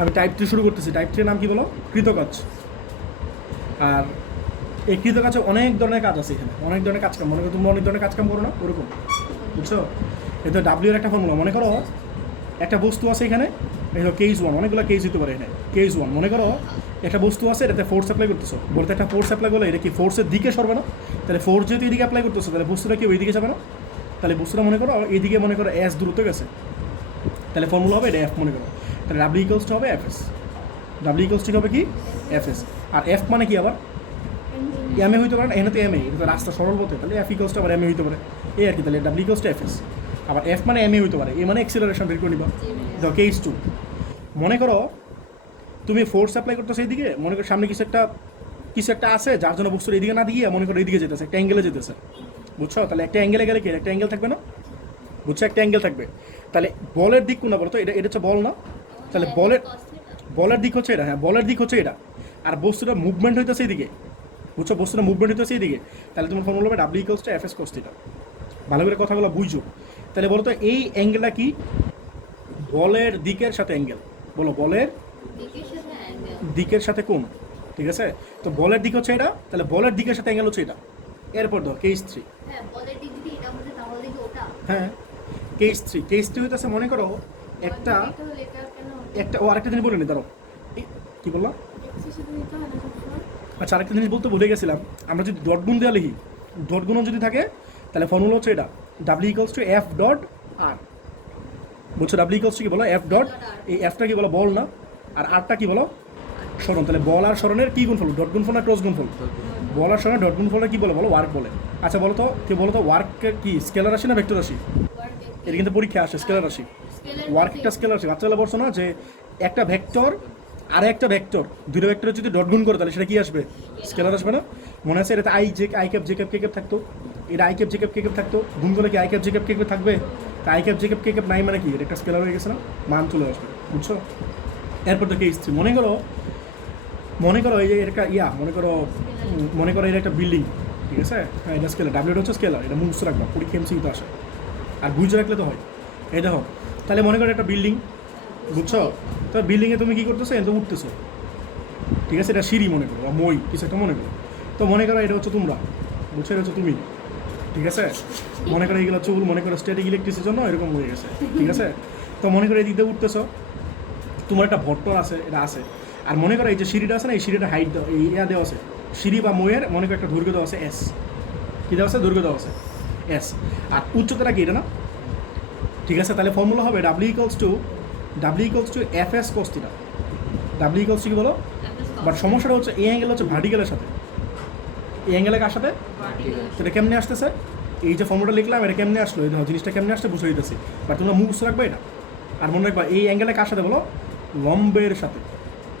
আমি টাইপ 3 শুরু করতেছি। টাইপ 3 এর নাম কি বলো? কৃতকাজ। আর এই কৃতকাজে অনেক ধরনের কাজ আছে এখানে, অনেক ধরনের কাজ কাম। মনে করো তুমি অনেক ধরনের কাজ কাম করো না, ওরকম, বুঝছো? এটা ডাব্লিউ এর একটা ফর্মুলা। মনে করো একটা বস্তু আছে এখানে, এই হলো কেস 1, অনেকগুলো কেস হতে পারে এখানে। কেস 1 মনে করো একটা বস্তু আছে, এটাতে ফোর্স অ্যাপ্লাই করতেছো। বলতে একটা ফোর্স অ্যাপ্লাই করলে এটা কি ফোর্সের দিকে সরবে না? তাহলে ফোর্স যেহেতু এদিকে অ্যাপ্লাই করতেছো, তাহলে বস্তুটা কি ওই দিকে যাবে না? তাহলে বস্তুটা মনে করো এদিকে, মনে করো এস দূরত্ব গেছে, তাহলে ফর্মুলা হবে এটা এফ। মনে করো তাহলে ডাব্লিউ ইকুয়ালস টু হবে F S. W equals two হবে কি? F S. আর এফ মানে কি আবার? এম এ হইতে পারে না, এখানে তো এম এ, এটা তো রাস্তা সরল পথে, তাহলে এফ ইকুয়ালস টু আবার এম এ হইতে পারে, এই আর কি। তাহলে W equals to F S. আবার এফ মানে এম এ হইতে পারে, এ মানে এক্সিলারেশন বের করে নিবা। দেখো কেস 2, মনে করো তুমি ফোর্স অ্যাপ্লাই করতেছো এইদিকে, মনে করো সামনে কিছু একটা আছে যার জন্য বস্তুর এদিকে না দিয়ে মনে করো এইদিকে যেতেছে, একটা অ্যাঙ্গেলে যেতেছে, বুঝছো? তাহলে একটা অ্যাঙ্গেলে গেলে কি একটা অ্যাঙ্গেল থাকবে না? বুঝছো, একটা অ্যাঙ্গেল থাকবে। তাহলে বলের দিক কোনটা বলো তো? এটা হচ্ছে বল না? তাহলে বলের দিক হচ্ছে এটা, হ্যাঁ বলের দিক হচ্ছে এটা। আর বস্তুটা মুভমেন্ট হইতেছে এইদিকে, বুঝছো? বস্তুটা মুভমেন্ট হইতেছে এইদিকে, তাহলে তোমার ফর্মুলা হবে W equals to F S cos theta. ভালো করে কথাগুলো বুঝছো? তাহলে বলো তো এই অ্যাঙ্গেলটা কি? বলের দিকের সাথে অ্যাঙ্গেল। বলো, বলের দিকের সাথে কোণ, ঠিক আছে? তো বলের দিক হচ্ছে এটা, তাহলে বলের দিকের সাথে অ্যাঙ্গেল হচ্ছে এটা। এরপর ধর কেস 3। হ্যাঁ, কেস 3 হইতেছে, মনে করো একটা ও আরেকটা জিনিস বলে নি, দাঁড়াও। কি বললাম? আচ্ছা, আরেকটা জিনিস বলতে ভুলে গেছিলাম। আমরা যদি ডট গুণ দেওয়া লিখি, ডট গুণন যদি থাকে, তাহলে ফর্মুলা হচ্ছে এটা W equals to F dot R. বুঝছো? ডাব্লিউ ইকুয়ালস টু কি বলো? এফ ডট, এই এফটা কি বলো? বল না? আর আরটা কি বলো? সরণ। তাহলে বল আর সরণের কি গুণফল? ডট গুণফল না ক্রস গুণফল? বল আর সরণের ডট গুণফলের কি বলে? বলো ওয়ার্ক বলে। আচ্ছা বলো তো, কে বলো তো ওয়ার্ক কি স্কেলার রাশি না ভেক্টর রাশি? এটা কিন্তু পরীক্ষা আসে, স্কেলার রাশি। ওয়ার্ক একটা স্কেলার রাশি। বাচ্চারা বলছো না যে একটা ভেক্টর আর একটা ভেক্টর, দুটো ভেক্টরের যদি ডট গুণ করে তাহলে সেটা কি আসবে? স্কেলার আসবে না? মনে আছে এটাতে I cap J cap K cap থাকতো, এটা I cap J cap K cap থাকতো, গুণ করলে কি I cap J cap K cap থাকবে? তা I cap J cap K cap নাই মানে কি? এটা একটা স্কেলার হয়ে গেছে না? মান চলে আসবে, বুঝছো? এরপর তো কেস 3, মনে করো এই যে একটা মনে করো এটা একটা বিল্ডিং, ঠিক আছে? হ্যাঁ, এটা স্কেলার, ডাব্লিউটা হচ্ছে স্কেলার, এটা মুখস্থ রাখবা, পরীক্ষা এমসিকিউতে আসে। আর বুঝে রাখলে তো হয়। এই দেখো, তাহলে মনে করো একটা বিল্ডিং, বুঝছো? তো বিল্ডিংয়ে তুমি কী করতেছো? এত উঠতেছো, ঠিক আছে? এটা সিঁড়ি মনে করো, বা মই কিছু একটা মনে করো। তো মনে করো এটা হচ্ছে তোমরা, বুঝছো? এটা হচ্ছে তুমি, ঠিক আছে? মনে করো এইগুলো চুল, মনে করো স্ট্যাটিক ইলেকট্রিসিটির জন্য এরকম হয়ে গেছে, ঠিক আছে? তো মনে করো এই দিক দিয়ে উঠতেছো, তোমার একটা ভট্টর আছে, এটা আছে। আর মনে করো এই যে সিঁড়িটা আছে না, এই সিঁড়িটা হাইট দেওয়া, এই দেওয়া আছে, সিঁড়ি বা ময়ের মনে করো একটা দৈর্ঘ্য দেওয়া আছে এস। কী দেওয়া আছে? দৈর্ঘ্য দেওয়া আছে এস। আর উচ্চতাটা কি? এটা না? ঠিক আছে, তাহলে ফর্মুলা হবে W equals to F S cos theta. W equals two কি বলো? বাট সমস্যাটা হচ্ছে এই অ্যাঙ্গেল হচ্ছে ভার্টিক্যালের সাথে। এই অ্যাঙ্গেলে কার সাথে? এটা কেমনে আসতেছে? এই যে ফর্মুলা লিখলাম, এটা কেমনে আসলো? এই জিনিসটা কেমনে আসছে বুঝে দিতেছি। বাট তোমরা মুখস্থ রাখবে এটা। আর মনে রাখবা এই অ্যাঙ্গেলে কার সাথে বলো? লম্বের সাথে।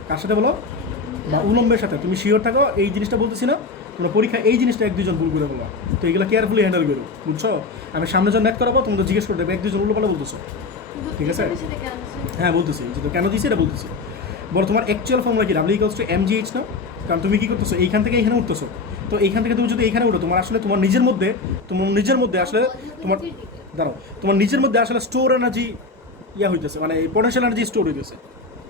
কার সাথে বলো? বা উলম্বের সাথে। তুমি শিওর থাকো, এই জিনিসটা বলতেছি না, তোমরা পরীক্ষা এই জিনিসটা এক দুজন ভুল করে বলো। তো এগুলো কেয়ারফুলি হ্যান্ডেল করো, বুঝছো? আমি সামনে যখন ম্যাথ করাবো তোমরা জিজ্ঞেস করে দেবে এক দুজন উল্টো পাল্টা বলতেছো, ঠিক আছে? হ্যাঁ বলতেছি, যে কেন দিয়েছি এটা বলতেছি। বলো তোমার অ্যাকচুয়াল ফর্মুলা কি? ডাব্লিউ ইকুয়ালস টু এমজিএইচ না? কারণ তুমি কী করতেছো? এইখান থেকে এখানে উঠতেছো। তো এইখান থেকে তুমি যদি এখানে উঠো, তোমার আসলে তোমার নিজের মধ্যে আসলে তোমার নিজের মধ্যে আসলে স্টোর এনার্জি হইতেছে, মানে পটেনশিয়াল এনার্জি স্টোর হইতেছে।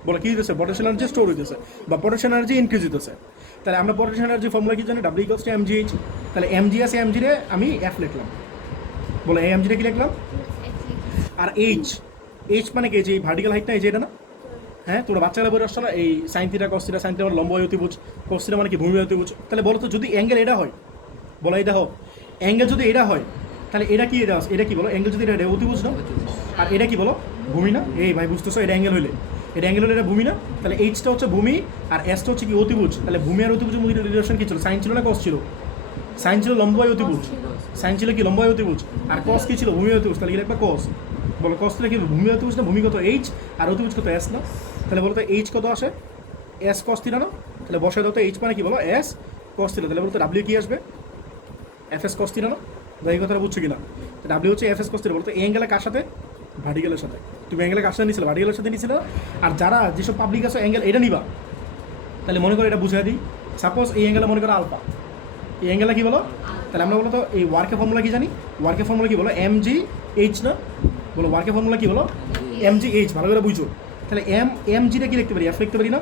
বলে কী হইতেছে? পটেনশিয়াল এনার্জি স্টোর হইতেছে বা পটেনশিয়াল এনার্জি ইনক্রিজ হইতেছে। তাহলে আমরা পটেনশিয়াল এনার্জি ফর্মুলা কি জানি? W equals two MGH. তাহলে এমজি আছে, এমজি রে আমি এফ লিখলাম। বলে এই এমজিটা কি লিখলাম? আর এইচ মানে কি? যে ভার্টিক্যাল হাইটটা, এই যে এটা না? হ্যাঁ, তোমরা বাচ্চারা বলে আসছো না এই sine theta cos theta, sine theta মানে লম্ব অতিভুজ, কস থিটা মানে কি ভূমি অতিভুজ। তাহলে বলো তো যদি অ্যাঙ্গেল এটা হয়, বলো এটা হোক অ্যাঙ্গেল যদি এটা হয়, তাহলে এটা কি? এটা কি বলো? অ্যাঙ্গেল যদি এটা অতিভুজ না? আর এটা কি বলো? ভূমি না? এই ভাই বুঝতেছো, এটা অ্যাঙ্গেল হলে এটা ভূমি না? তাহলে এইচটা হচ্ছে ভূমি আর এসটা হচ্ছে কি? অতিভুজ। তাহলে ভূমি আর অতিভুজের মধ্যে রিলেশন কি ছিল? সাইন ছিল না কস ছিল? সাইন ছিল লম্বাই অতিভুজ, সাইন ছিল কি? লম্বাই অতিভুজ। আর কস কি ছিল? ভূমি অতিভুজ। তাহলে এটা একটা কস। বলো কস থেকে কি? ভূমি অতিভুজ না? ভূমি কত? এইচ, আর অতিভুজ কত? এস না? তাহলে বলতো এইচ কত আসে? এস কস থিটা না? তাহলে বসায় দাও তো এইচ মানে কি? বলো এস কস থিটা। তাহলে বলতো ডাব্লিউ কি আসবে? এফ এস কস থিটা না? এই কথাটা বুঝছো কিনা? তো ডাব্লিউ হচ্ছে এফ এস কস থিটা। বলতো এই অ্যাঙ্গেলে কার সাথে? ভার্টিক্যালের সাথে। তুমি অ্যাঙ্গেলে কার সাথে নিয়েছিলে? ভার্টিক্যালের সাথে নিয়েছিলে। আর যারা যেসব পাবলিক আছে অ্যাঙ্গেল এটা নিবা, তাহলে মনে করো এটা বুঝিয়ে দিই। সাপোজ এই অ্যাঙ্গেলে মনে করো আলফা, এই অ্যাঙ্গেলে কি বলো? তাহলে আমরা বলো তো এই ওয়ার্কের ফর্মুলা কি জানি? ওয়ার্কের ফর্মুলা কি বলো? এম জি এইচ না? বলো ওয়ার্কের ফর্মুলা কি বলো? M g h. ভালো করে বুঝো। তাহলে এম জিটা কি লিখতে পারি, এফ লিখতে পারি না?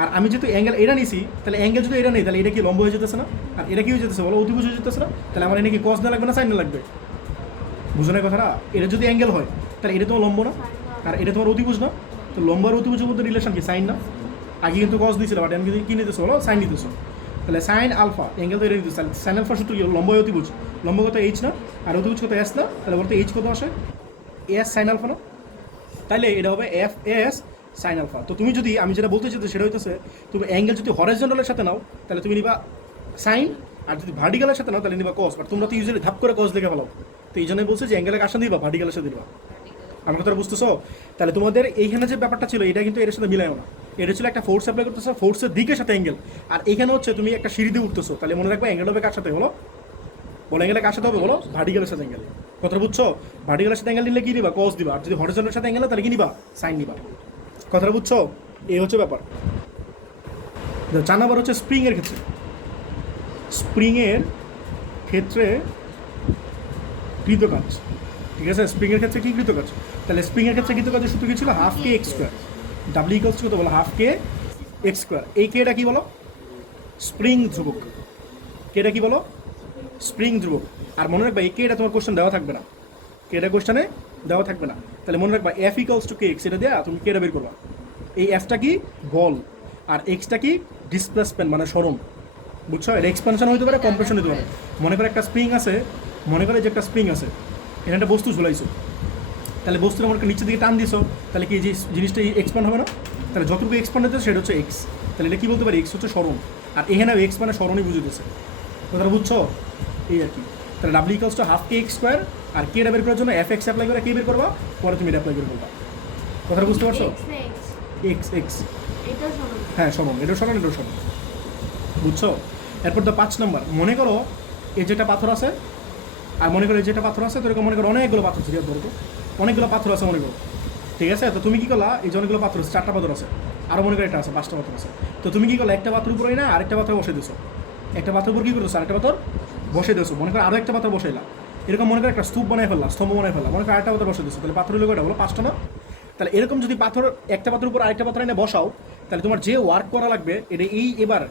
আর আমি যেহেতু অ্যাঙ্গেল এটা নিছি, তাহলে অ্যাঙ্গেল যদি এটা নেই তাহলে এটা কি লম্ব হয়ে যেতেছে না? আর এটা কি হয়ে যেতেছে বলো, অতিভুজ হয়ে যেতেছে না? তাহলে আমার এনে কি কস না লাগবে না সাইন না লাগবে? বুঝো না কথাটা? এটা যদি অ্যাঙ্গেল হয় তাহলে এটা তোমার লম্ব না, আর এটা তোমার অতিভুজ না। তো লম্ব আর অতিভুজের মধ্যে রিলেশন কি, সাইন না? আগে কিন্তু কস দিয়েছিল, বাট আমি কি নিতেছো বলো, সাইন নিতেছো। তাহলে সাইন আলফা, অ্যাঙ্গেল তো এটা নিতেছে, সাইন আলফা সূত্র কি, লম্ব অতিভুজ, লম্ব কত এইচ না, আর অতিভুজ কত এস না? তাহলে বলতে এইচ কত আসে, এস সাইন আলফা না? তাহলে এটা হবে এফ এস সাইন আলফা। তো তুমি যদি, আমি যেটা বলতে চাইছি সেটা হইতেছে, তুমি অ্যাঙ্গেল যদি হরাইজন্টালের সাথে নাও তাহলে তুমি নিবা সাইন, আর যদি ভার্টিক্যালের সাথে নাও তাহলে নিবা কস। বাট তোমরা তো ইউজুয়ালি ধাপ করে কস দেখে ফেলাও। তো এই জন্যই বলছে যে অ্যাঙ্গেলের কাছে দিবা, ভার্টিক্যালের সাথে দিবা। আমার কথা বুঝতেছো? তাহলে তোমাদের এইখানে যে ব্যাপারটা ছিল এটা কিন্তু এর সাথে মিলায়ও না। এটা ছিল একটা ফোর্স অ্যাপ্লাই করতেছো, ফোর্সের দিকের সাথে অ্যাঙ্গেল। আর এখানে হচ্ছে তুমি একটা সিঁড়ি দিয়ে উঠতেছো, তাহলে মনে রাখবে অ্যাঙ্গেল হবে কার সাথে বলো, বলো অ্যাঙ্গেলের কার সাথে হবে বলো, ভার্টিক্যালের সাথে অ্যাঙ্গেল। কথা বুঝছো? ভার্টিক্যালের সাথে অ্যাঙ্গেল নিলে কি নিবা, কস দিবা। আর যদি হরিজন্টালের সাথে অ্যাঙ্গেল তাহলে কি নিবা, সাইন নিবা। কথাটা বুঝছো? এই হচ্ছে ব্যাপার। 4 নাম্বার হচ্ছে স্প্রিংয়ের ক্ষেত্রে। স্প্রিংয়ের ক্ষেত্রে কৃতকাজ, ঠিক আছে? স্প্রিংয়ের ক্ষেত্রে কি কৃতকাজ? তাহলে স্প্রিংয়ের ক্ষেত্রে কৃতকাজের সূত্র কি ছিল, half K X square. W equals কত বলো, হাফ কে এক্স স্কোয়ার। এই কেটা কি বলো, স্প্রিং ধ্রুবক। কেটা কি বলো, স্প্রিং ধ্রুবক। আর মনে রাখবা এই কেটা তোমার কোশ্চেন দেওয়া থাকবে না, কেটা কোশ্চেনে দেওয়া থাকবে না। তাহলে মনে রাখবা F equals to K x, এটা দেওয়া তুমি কেটা বের করবা। এই এফটা কি বল, আর এক্সটা কি ডিসপ্লেসমেন্ট মানে সরণ। বুঝছো? এটা এক্সপানশন হতে পারে, কম্প্রেশন হতে পারে। মনে করে একটা স্প্রিং আছে, মনে করে যে একটা স্প্রিং আছে, এখানে একটা বস্তু ঝুলাইছো, তাহলে বস্তুটা মনে করে নিচের দিকে টান দিছো, তাহলে কি এই যে জিনিসটা এক্সপান্ড হবে না? তাহলে যতটুকু এক্সপান্ড হচ্ছে সেটা হচ্ছে এক্স। তাহলে এটা কি বলতে পারি, এক্স হচ্ছে সরণ। আর এখানে এক্স মানে সরণই বুঝতেছে। কথাটা বুঝছো? এই আর কি। তাহলে W equals to half K X square. আর কেটা বের করার জন্য এফ এক্স অ্যাপ্লাই করে কে বের করবা, পরে তুমি এটা অ্যাপ্লাই করে করবা। কথাটা বুঝতে পারছো? এক্স এক্স, হ্যাঁ সরণ, এটাও সরণ, এটাও সরণ। বুঝছো? এরপর তো 5 নম্বর, মনে করো এই যেটা পাথর আছে, আর মনে করো এই যেটা পাথর আছে, তো এরকম মনে করো অনেকগুলো পাথর ছিল, ধরো তো অনেকগুলো পাথর আছে মনে করো, ঠিক আছে? তো তুমি কি করলা, এই যে অনেকগুলো পাথর আছে, 4টা পাথর আছে, আরও মনে করো এটা আছে, 5টা পাথর আছে। তো তুমি কি করলা, একটা পাথর উপরে না আরেকটা পাথর বসে দিছো, একটা পাথর উপর কি করছো, আরেকটা পাথর বসে দিছো, মনে করো আরও একটা পাথর বসাইলা, এরকম মনে করো একটা স্তূপ বানাই ফেললা, স্তম্ভ বানাই ফেললা, মনে করো আরেকটা পাথর বসে দিছো, তাহলে পাথর হলো কয়টা বলো, 5টা না? তাহলে এরকম যদি পাথর একটা পাথর উপর আরেকটা পাথর এনে বসাও, তাহলে তোমার যে ওয়ার্ক করা লাগবে এটা এই এবার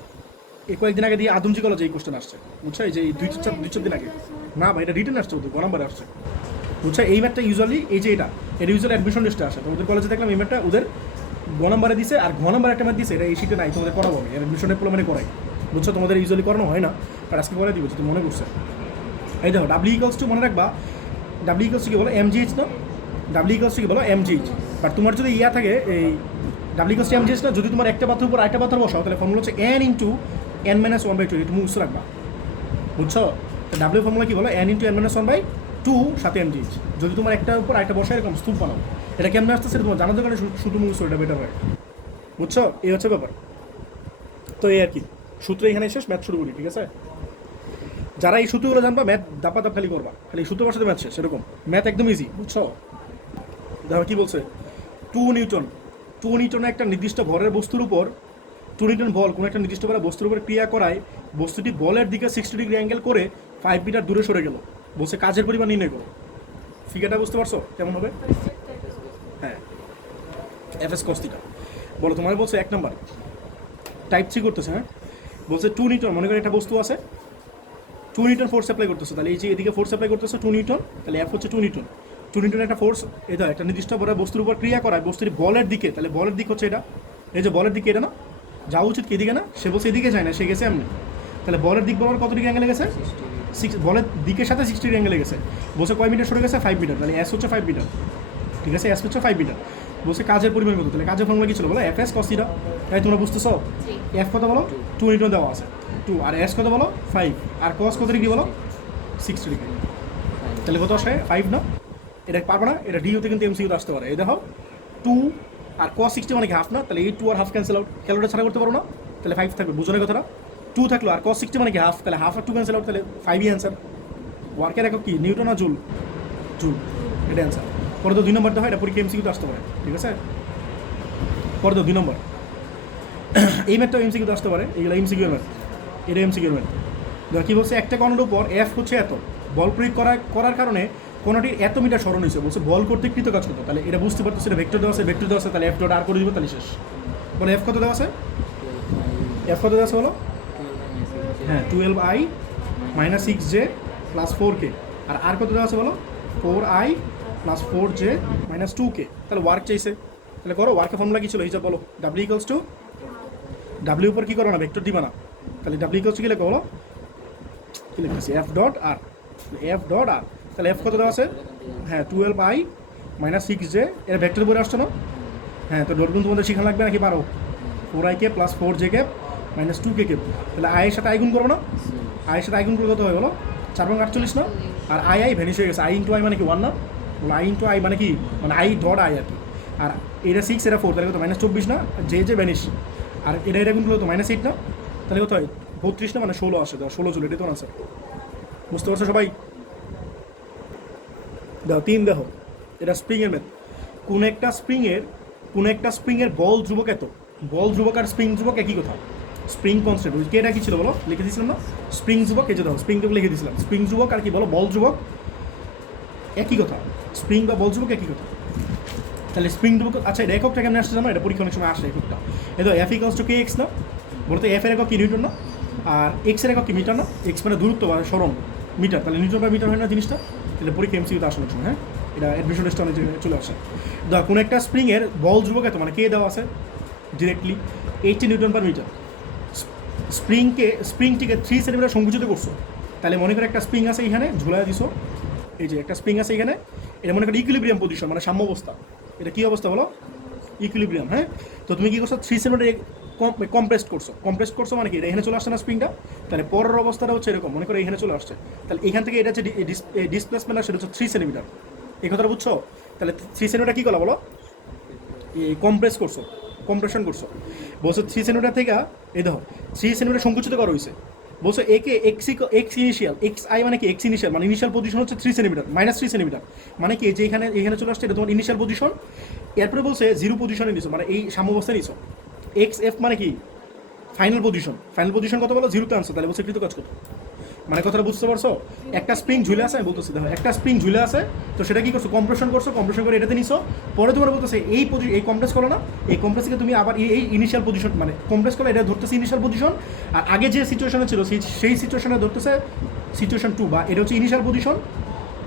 এই কয়েকদিন আগে দিয়ে আদমজি কলেজে এই কোশ্চেন আসছে, বুঝছো? এই যে এই 2-4 দিন আগে, না ভাই এটা রিটার্ন আসছে, ওদের গ নাম্বারে আসছে, বুঝছো? এই ম্যাথটা ইউজুয়ালি এই যে এটা ইউজুয়ালি অ্যাডমিশন লিস্টে আসে। তো ওদের কলেজে দেখলাম এই ম্যাথটা ওদের গ নাম্বারে দিছে, আর ঘ নাম্বার একটা ম্যাথ দিছে, এটা এই শিটে নাই, তোমাদের করাবো আমি অ্যাডমিশনের প্রবলেমে করাই, বুঝছো? তোমাদের ইউজুয়ালি করানো হয় না, আর আজকে করে দিব যদি মনে করছে। এই দেখো ডাব্লিউ ইকুয়ালস টু, মনে রাখবা ডাব্লিউ ইকুয়ালস টু কি বলো, এমজিএইচ না? ডাব্লিউ ইকুয়ালস টু কি বলো, এমজিএইচ। বাট তোমার যদি ইয়া থাকে এই ডাব্লিউ ইকুয়ালস টু এমজিএইচ না, যদি তোমার একটা পাথর উপর আরেকটা পাথর বসাও, তাহলে ফর্মুলা হচ্ছে এন ইন্টু n - 1/2, এটা মুখস্থ রাখবা, বুঝছো? তো ডাব্লিউ ফর্মুলা কি বলো, n ইন্টু n - 1/2 সাথে এমজিএইচ। যদি তোমার একটার উপর আরেকটা বসায় এরকম স্তূপ বানাও, এটা কেমন আসতে সেটা তোমার জানার দোকানে শুধু মুখস্থ, এটা বেটার হয়, বুঝছো? এই হচ্ছে ব্যাপার। তো এই আর কি, সূত্র এখানে শেষ, ম্যাথ শুরু করি, ঠিক আছে? যারা এই সূত্রগুলো জানবা ম্যাথ দাপা দাপ খালি করবা, খালি সূত্র বসাতে ম্যাথ শেষ, সেরকম ম্যাথ একদম ইজি, বুঝছো? দেখো কি বলছে, 2 নিউটন একটা নির্দিষ্ট ভরের বস্তুর উপর, 2 নিউটন বল কোনো একটা নির্দিষ্ট ভরের বস্তুর উপর ক্রিয়া করায় বস্তুটি বলের দিকে 60 ডিগ্রি অ্যাঙ্গেল করে 5 মিটার দূরে সরে গেল, বলছে কাজের পরিমাণ নির্ণয় করো। ফিগারটা বুঝতে পারছো কেমন হবে? হ্যাঁ, এফএস কস থিটা। বলো তোমার বলছে 1 নাম্বার টাইপ 3 করতেছে, হ্যাঁ বলছে 2 নিউটন, মনে করে একটা বস্তু আছে, 2 নিউটন ফোর্স অ্যাপ্লাই করতেছে, তাহলে এই যে এদিকে ফোর্স অ্যাপ্লাই করতেছে 2 নিউটন, তাহলে এফ হচ্ছে 2 নিউটন। 2 নিউটন একটা ফোর্স, এটা একটা নির্দিষ্ট ভরের বস্তুর উপর ক্রিয়া করায় বস্তুটি বলের দিকে, তাহলে বলের দিক হচ্ছে এটা, এই যে বলের দিকে এটা না, যাওয়া উচিত কি এদিকে না, সে বলছে এদিকে যায় না, সে গেছে এমনি, তাহলে বলের দিক বরাবর কত ডিগ্রি অ্যাঙ্গেলে গেছে, বলের দিকের সাথে 60 ডিগ্রি অ্যাঙ্গেলে গেছে, বলছে কয় মিটার সরে গেছে, 5 মিটার, তাহলে এস হচ্ছে 5 মিটার, ঠিক আছে? এস হচ্ছে 5 মিটার। বলছে কাজের পরিমাণ কত, তাহলে কাজের ফর্মুলা কি ছিল বলো, এফ এস কস থিটা। তাই তোমরা বুঝতেছো, এফ কত বলো, 2 নিউটন দেওয়া আছে 2, আর এস কত বলো 5, আর কস কত ডিগ্রি বলো 60 ডিগ্রি, তাহলে কত আসে 5 না? এটা পারবো না, এটা ডিউতে কিন্তু এমসিইউতে আসতে পারে। এই দেখো 2 আর cos 60 মানে কি হাফ না, তাহলে এই 2 আর হাফ ক্যান্সেল আউট, ক্যালকুলেটর ছাড়া করতে পারো না, তাহলে 5 থাকবে, বুঝো না কথাটা? 2 থাকলো, আর cos 60 মানে কি হাফ, তাহলে হাফ আর 2 ক্যান্সেল আউট, তাহলে 5ই অ্যান্সার। ওয়ার্কের একক কি, নিউটন আর জুল? জুল, এটা অ্যান্সার। পরে তো 2 নম্বর দেওয়া হয়, এটা পরীক্ষা এমসিকিউতে আসতে পারে, ঠিক আছে? পরে তো 2 নম্বর এই ম্যাথটাও এমসিকিউতে আসতে পারে, এইগুলো এমসিকিউ ম্যাথ, এটা এমসিকিউ ম্যাথ। কী বলছে, একটা কণের উপর এফ হচ্ছে এত, বল প্রয়োগ করার কারণে কোনোটির এত মিটার সরণ হয়েছে, বলছে বল করতে কৃত কাজ করতো, তাহলে এটা বুঝতে পারতো সেটা ভেক্টর দেওয়া আছে, তাহলে এফ ডট আর করে দিব, তাহলে শেষ। বলে এফ কত দেওয়া আছে, এফ কত দেওয়া আছে বলো? হ্যাঁ 12i minus 6j plus 4k, আর আর কত দেওয়া আছে বলো? 4i plus 4j minus 2k। তাহলে ওয়ার্ক চাইছে, তাহলে করো। ওয়ার্কের ফর্মুলা কি ছিল হিসাব বলো? ডাব্লিউ ইকুয়ালস টু, ডাব্লিউ উপর কী করো না, ভেক্টর দিবা না, তাহলে ডাব্লিউ ইকুয়ালস টু কী লেখো বলো? কী লিখতেছি? এফ ডট আর, এফ ডট আর। তাহলে এফ কত দেওয়া আছে? হ্যাঁ 12i মাইনাস 6j, এর ভেক্টর বলে আসছো না? হ্যাঁ, তো ডট গুণ তোমাদের শেখা লাগবে নাকি পারো? 4ik plus 4jk minus 2k, তাহলে আই এর সাথে আই গুণ করো না? আই এর সাথে আই গুণ করলে কত হয় বলো? 4×48 না? আর আই ভ্যানিশ হয়ে গেছে, আই ইন্টু আই মানে কি 1 না? বলো আই ইন্টু আই মানে কি, মানে আই ডট আই আর কি। আর এটা 6 এটা 4, তাহলে কত -24 না? যে ভ্যানিশ, আর এটা গুণ করলে তো -8 না? তাহলে কত হয়? 32 না, মানে 16 আসে, দাও 16 চলে, এটাই তো আনসার। বুঝতে পারছো সবাই? দাও 3 দেখো, এটা স্প্রিংয়ের ম্যাথ। কোন একটা স্প্রিংয়ের বল ধ্রুবক এত, বল ধ্রুবক আর স্প্রিং ধ্রুবক একই কথা। স্প্রিং কনস্ট্যান্ট, ওই এটা কি ছিল বলো? লিখে দিয়েছিলাম না স্প্রিং ধ্রুবক, এই যে দাও স্প্রিং ধ্রুবক লিখে দিয়েছিলাম। স্প্রিং ধ্রুবক আর কি বলো? বল ধ্রুবক একই কথা, স্প্রিং বা বল ধ্রুবক একই কথা। তাহলে স্প্রিং ধ্রুবক, আচ্ছা এটা এককটা কেমন আসছে জানো? এটা পরীক্ষা অনেক সময় আসে এককটা। এই তো F equals to K x না? বলতে এফ এর একক কি নিউটন না? আর এক্স এর একক কি মিটার না? এক্স মানে দূরত্ব বা সরণ, মিটার, তাহলে নিউটন বা মিটার হয় না জিনিসটা? তাহলে পরীক্ষা এমসিকিউতে আসলে সময়, হ্যাঁ এটা অ্যাডমিশন টেস্টে অনেক জায়গায় চলে আসে। ধর কোনো একটা স্প্রিংয়ের বল ধ্রুবক এত, মানে কে দেওয়া আছে ডিরেক্টলি 80 নিউটন পার মিটার। স্প্রিংটিকে 3 সেন্টিমিটার সংকুচিত করছো, তাহলে মনে করো একটা স্প্রিং আছে এখানে ঝুলাই দিছো, এই যে একটা স্প্রিং আছে এখানে, এটা মনে করো ইকুইলিব্রিয়াম পজিশন, মানে সাম্য অবস্থা। এটা কী অবস্থা বলো? ইকুইলিব্রিয়াম, হ্যাঁ। তো তুমি কী করছো? 3 সেন্টিমিটার কম্প্রেস করছো মানে কি এটা এখানে চলে আসছে না স্প্রিংটা? তাহলে পরের অবস্থাটা হচ্ছে এরকম, মনে করো এখানে চলে আসছে, তাহলে এখান থেকে এটা হচ্ছে ডিসপ্লেসমেন্ট, আর সেটা হচ্ছে 3 সেন্টিমিটার। এই কথাটা বুঝছো? তাহলে 3 সেন্টিমিটার কী করলা বলো? এই কম্প্রেশন করছো। বলছো 3 সেন্টিমিটার থেকে, এই দেখো 3 সেন্টিমিটার সংকুচিত করা হয়েছে। বলছো একে এক্স ইনিশিয়াল, এক্স আই মানে কি এক্স ইনিশিয়াল, মানে ইনিশিয়াল পজিশন হচ্ছে 3 সেন্টিমিটার, -3 সেন্টিমিটার, মানে কি যে এখানে চলে আসছে এটা তোমার ইনিশিয়াল পজিশন। এরপরে বলছে 0 পজিশনে নিছো, মানে এই সাম্যাবস্থায় নিছো। এক্স এফ মানে কি ফাইনাল পজিশন কত বলো? 0তে আনছো, তাহলে বলছে কৃত কাজ কত। মানে কথাটা বুঝতে পারছো? একটা স্প্রিং ঝুলে আছে, আমি বলতেছি দেখো একটা স্প্রিং ঝুলে আছে, তো সেটা কি করছো? কম্প্রেশন করে এটাতে নিছো। পরে তোমার বলতেছে এই কম্প্রেস করো না, এই কম্প্রেসকে তুমি আবার এই ইনিশিয়াল পজিশন, মানে কম্প্রেস করলে এটা ধরতেছে ইনিশিয়াল পজিশন, আর আগে যে সিচুয়েশনে ছিল সেই সিচুয়েশনে ধরতেছে সিচুয়েশন 2, বা এটা হচ্ছে ইনিশিয়াল পজিশন।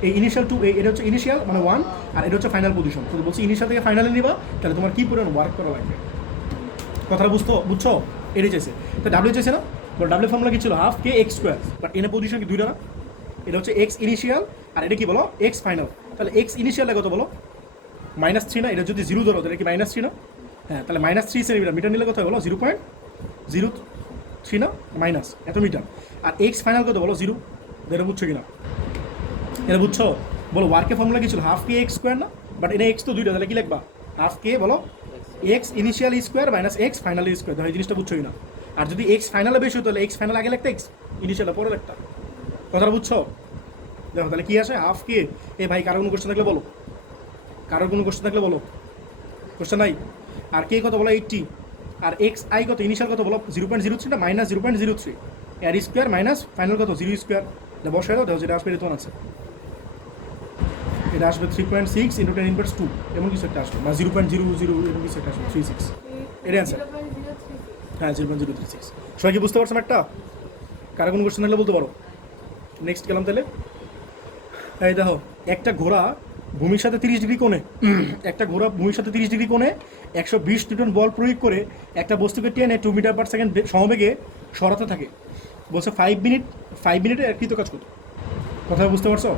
এই ইনিশিয়াল 2, এটা হচ্ছে ইনিশিয়াল মানে 1, আর এটা হচ্ছে ফাইনাল পজিশন। তো বলছি ইনিশিয়াল থেকে ফাইনালে নিবা, তাহলে তোমার কী পরিমাণ ওয়ার্ক করা লাগবে। কথাটা বুঝছো? এটাই চাইছে। তো ডাব্লিউ চাইছে না? ডাব্লিউ ফর্মুলা কি ছিল? Half K X square, but এনে পজিশন কি দুইটা না? এটা হচ্ছে এক্স ইনিশিয়াল, আর এটা কি বলো? X final. তাহলে এক্স ইনিশিয়ালটা কত বলো? -3 না? এটা যদি 0 ধরো তাহলে কি -3 না? হ্যাঁ, তাহলে -3 সেন্টিমিটার, মিটার নিলে কত বলো? 0.03 না, মাইনাস এত মিটার। আর এক্স ফাইনাল কত বলো? 0। এটা বুঝছো কিনা? এটা বুঝছো? বলো ওয়ার্কের ফর্মুলা কি ছিল? হাফ কে এক্স স্কোয়ার না? বাট এটা এক্স তো দুইটা, তাহলে কি লিখবা? হাফ কে বলো x initial square minus x final square. এই জিনিসটা বুঝছোই না। আর যদি এক্স ফাইনালে বেশি হতো তাহলে এক্স ফাইনাল আগে লিখতে, এক্স ইনিশিয়ালটা পরে লিখতা। কথাটা বুঝছো? দেখো তাহলে কি আসে? হাফ কে। এ ভাই কারো কোনো কোশ্চেন থাকলে বলো, কোশ্চেন নাই? আর কে কত বলো? 80। আর এক্স আই কত? ইনিশিয়াল কত বলো? 0.03 না, -0.03, এর স্কোয়ার মাইনাস ফাইনাল কত? 0 স্কোয়ার। এটা বসায় দাও, দেখো যেটা আসবে এটা তোমার আছে, এটা আসবে 3.6 × 10⁻², এমন কিছু একটা আসবে, বা 0.00 এরকম কিছু একটা আসবে, 36, এটা অ্যান্সার। হ্যাঁ 0.036। সবাই কি বুঝতে পারছেন? একটা কারো কোনো কোশ্চেন থাকলে বলতে পারো। নেক্সট গেলাম তাহলে। এই দেখো একটা ঘোড়া ভূমির সাথে 30 ডিগ্রি কোণে 120 নিউটন বল প্রয়োগ করে একটা বস্তুকে টেনে 2 মিটার পার সেকেন্ড সমবেগে সরাতে থাকে। বলছে 5 মিনিটে কৃত কাজ করতো। কথা বুঝতে পারছো?